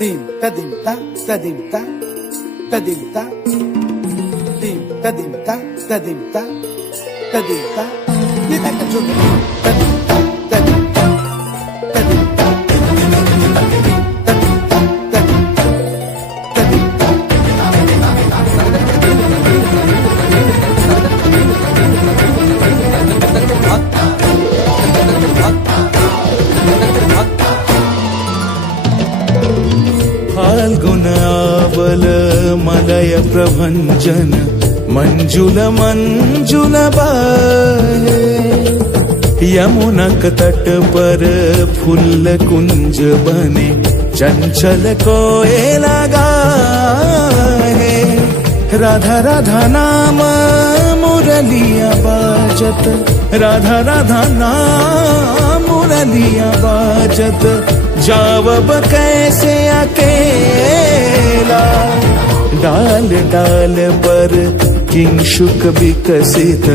Dim tadim ta tadim ta tadim ta dim tadim ta tadim ta tadim ta kita kacung tadim ta tadim ta tadim ta फाल्गुनावल मलय प्रभंजन मंजुल मंजुल बाहे यमुनक तट पर फूल कुंज बने चंचल कोयला गाहे राधा राधा नाम मुरलिया बाजत राधा राधा नाम मुरलिया बाजत जावब कैसे अकेला डाल डाल पर किंशुक विकसित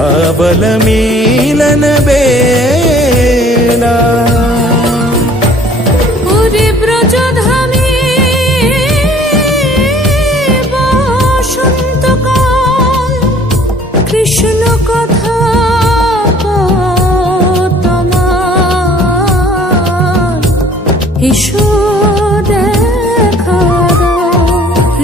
आवल मिलन बेला पूरे ब्रजधामे बसंत काल कृष्ण कथा এসো দেখা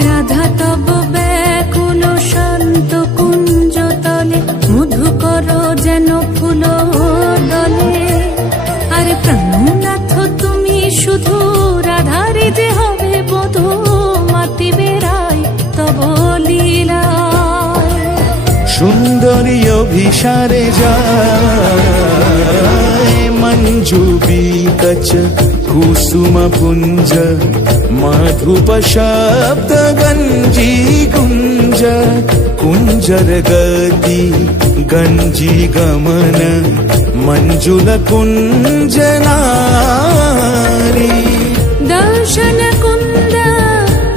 রাধা তব ব্যাকুল শান্ত কুঞ্জ তলে মধুকর যেন ফুল দলে আরে প্রাণনাথ তুমি শুধু রাধারে যে হবে বধূ মাতি বেড়াই তব লীলা সুন্দরী অভিসারে যায় मंजू बीकच कुसुम पुंज मधुप शब्द गंजी कुंज कुंजर गति गंजी गमन मंजुल कुंज नारी दर्शन कुंद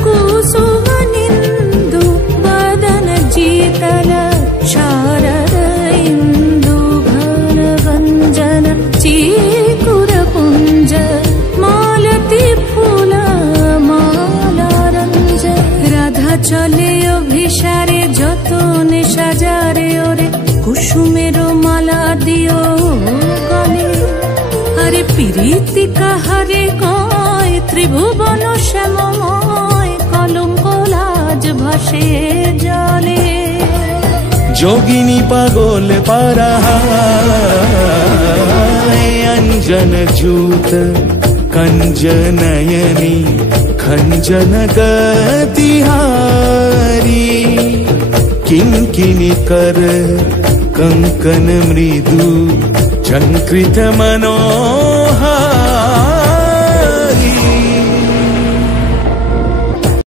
कुसुम निंदु वदन जीतल शारद इंदु घन गंजन चीकुर पुंज मालती फूल माला रंज राधा चले अभिसारे যতনে সাজারে ওরে কুসুমের মালা দিও গলে আরে প্রীতি কাহারে কয় ত্রিভুবন শ্যামময় কলঙ্ক লাজ ভাসে জলে जोगिनी पागोल पारा अंजन जूत कंजनयनी खंजन गतिहारी किंकिनी कर कंकन मृदु चंकृत मनो